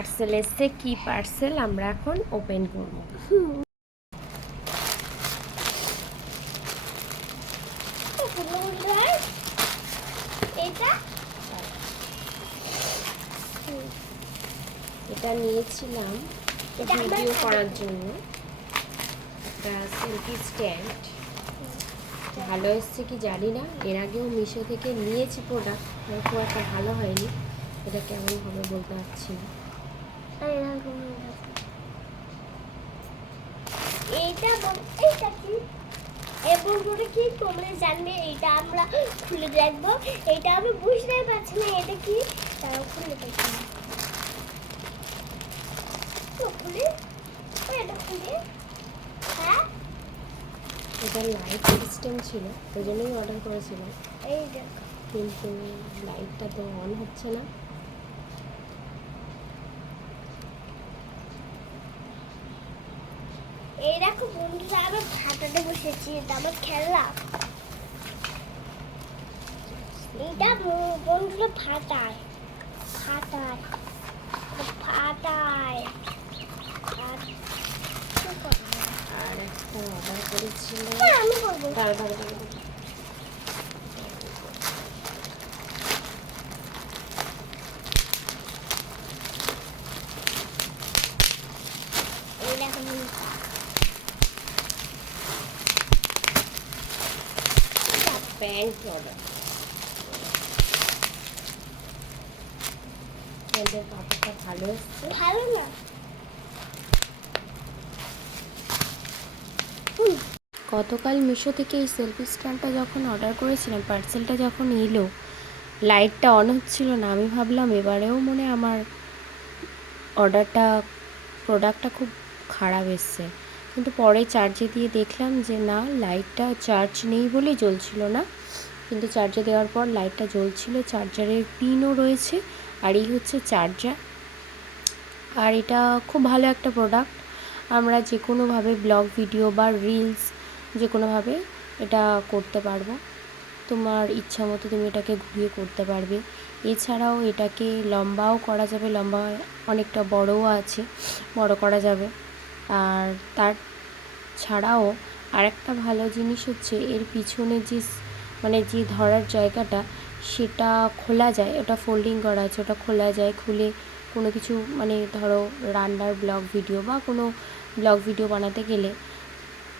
Parcel এসছে কি parcel আমরা এখন ওপেন করব। এটা? নিয়েছিলাম ভিডিও করার জন্য। একটা সেলফি স্ট্যান্ড ভালো এসছে কি জানি না এর আগেও মিশো থেকে নিয়েছি প্রোডাক্ট খুব একটা ভালো হয়নি। এটা কেমন হবে বলতে পারছি না। এইটা এইটা কি? এবং করে কি তোমরা জানবে এটা আমরা খুলে দেখব। এটা আমি বুঝতে পারছি না এটা কি? তাও খুলে দেখি তো খুলে এটা খুলে। হ্যাঁ? এটা লাইট সিস্টেম ছিল ওই জন্যই অর্ডার করেছিলাম। এই দেখো। কিন্তু লাইটটা তো অন হচ্ছে না। এই দেখো বন্ধুরা আমি ফাটাতে বসেছি এটা আমার খেলনা এটা বন্ধুরা ফাটায় ফাটায় ফাটায়। হ্যাঁ, আমি করব দাঁড়া দাঁড়া। এই দেখো বন্ধুরা। প্যান্ট অর্ডার প্যান্টের কাপড়টা ভালো এসছে ভালো না গতকাল মিশো থেকে এই সেলফি স্ট্যান্ডটা যখন অর্ডার করেছিলাম পার্সেলটা যখন এলো লাইটটা অন হচ্ছিল না আমি ভাবলাম এবারেও মনে আমার অর্ডারটা প্রোডাক্টটা খুব খারাপ এসছে। কিন্তু পরে চার্জে দিয়ে দেখলাম যে, না লাইটটা চার্জ নেই বলে জ্বলছিল না। কিন্তু চার্জে দেওয়ার পর লাইটটা জ্বলছিল চার্জারের পিনও রয়েছে, আর এই হচ্ছে চার্জার আর এটা খুব ভালো একটা প্রোডাক্ট আমরা যে কোনোভাবে ব্লগ ভিডিও বা রিলস যে কোনোভাবে এটা করতে পারব। তোমার ইচ্ছা মতো তুমি এটাকে ঘুরিয়ে করতে পারবে। এছাড়াও এটাকে লম্বাও করা যাবে, লম্বা অনেকটা বড়ও আছে, বড় করা যাবে। আর তার ছাড়াও আরেকটা ভালো জিনিস হচ্ছে এর পিছনে যে মানে যে ধরার জায়গাটা, সেটা খোলা যায়। ওটা ফোল্ডিং করা আছে, ওটা খোলা যায়, খুলে কোনো কিছু মানে ধরো রান্নার ব্লগ ভিডিও বা কোনো ব্লগ ভিডিও বানাতে গেলে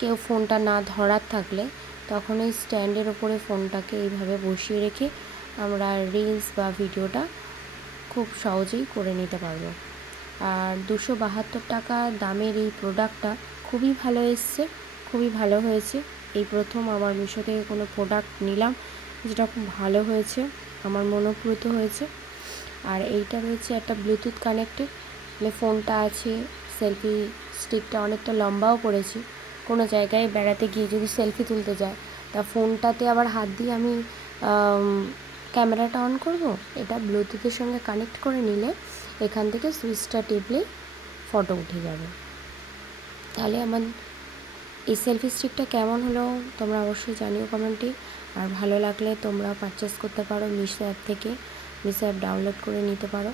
কেউ ফোনটা না ধরার থাকলে তখন ওই স্ট্যান্ডের ওপরে ফোনটাকে এইভাবে বসিয়ে রেখে আমরা রিলস বা ভিডিওটা খুব সহজেই করে নিতে পারব। আর দুশো বাহাত্তর টাকা দামের এই প্রোডাক্টটা খুবই ভালো এসছে, খুবই ভালো হয়েছে। এই প্রথম আমার মিশো থেকে কোনো প্রোডাক্ট নিলাম, যেটা খুব ভালো হয়েছে, আমার মনোপ্রুত হয়েছে। আর এইটা রয়েছে একটা ব্লুটুথ কানেক্টেড মানে ফোনটা আছে সেলফি স্টিকটা অনেকটা লম্বাও করেছি কোনো জায়গায় বেড়াতে গিয়ে যদি সেলফি তুলতে যায়, তা ফোনটাতে আবার হাত দিয়ে আমি ক্যামেরাটা অন করব? এটা ব্লুটুথের সঙ্গে কানেক্ট করে নিলে এখান থেকে সুইচটা টিপলেই ফটো উঠে যাবে। তাহলে আমার এই সেলফি স্টিকটা কেমন হলো তোমরা অবশ্যই জানিও কমেন্টে। আর ভালো লাগলে তোমরা পারচেস করতে পারো মিশো অ্যাপ থেকে। মিশো অ্যাপ ডাউনলোড করে নিতে পারো।